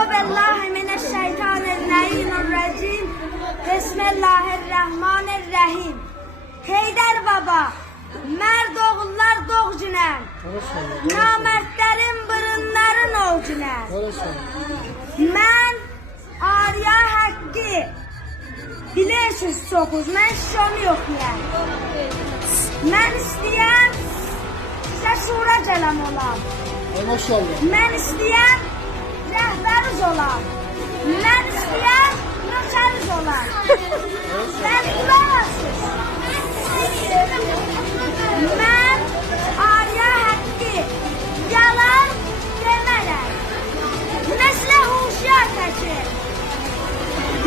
Euzu billahi mineşşeytanirracim. Bismillahirrahmanirrahim. Heydər baba, mərd oğullar doğ günən, namərdlərin burunların ol günən. Mən Arya Haqqı, bilirsiniz çoxuz, mən şonu yoxlayam. Mən istəyəm, sizə şura gələm olam. Mən istəyəm, rəhbəriz olam. Mən istəyəm, nökəriz olam. Mən qulağasız. Mən Arya Haqqı, yalan demərəm. Məslə huşyar təkir,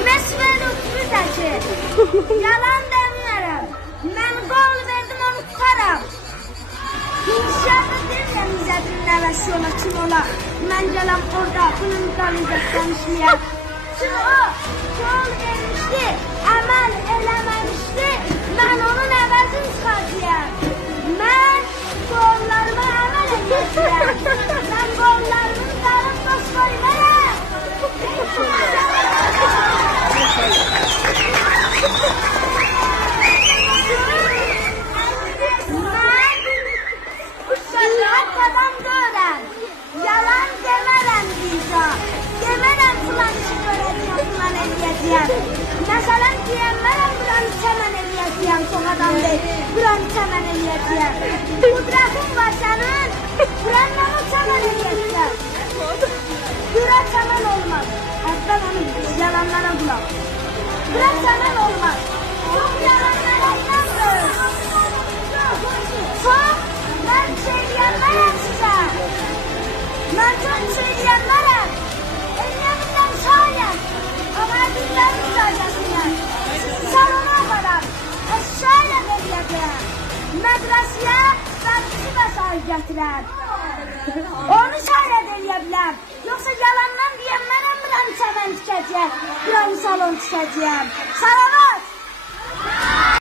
məslə lütfü təkir. Yalan demərəm. Mən qol verdim, onu tutarım. Huşyarda deyirəm, İzzətin nəvəsi ola, kim ola. Mən gələm orada, bunun qalacaqdan işləyəm. Çünki o qol vermişdi, əməl eləməmişdi. Mən onun əvəzini çıxacağım. Mən qollarıma əməl edəcəyəm. Mən qollarımın qarın boş qoymayam. Mən şəhadədən görəm. Yalan demərəm diyəcəm. Demərəm filan işi görəcəyəm, filan eləyəcəyəm. Məsələn deyəmmərəm, buranı çəmən eləyəcəyəm, çox adam deyil. Buranı çəmən eləyəcəyəm. Qudrətin var sənin, buranı çəmən eləyəcəyəm. Bura çəmən olmaz. Hətta onu yalanlara qulaq. Bura çəmən olmaz. Çox yalanlara inanmır. Çox, mən şey deyəmmərəm sizə. Mən çok şey deyəmmərəm. Eləyəmirəm şayət. Ama dinlərim müraciətinə. Salona aparam. Şayət eləyəcəm. Mədrəsiyə dərsi vəsail gətirəm. Onu şayət eləyə bilər. Yoxsa yalandan deyəmmərəm, buranı çəmən tikəcəm. Buranı salon tikəcəm. Salona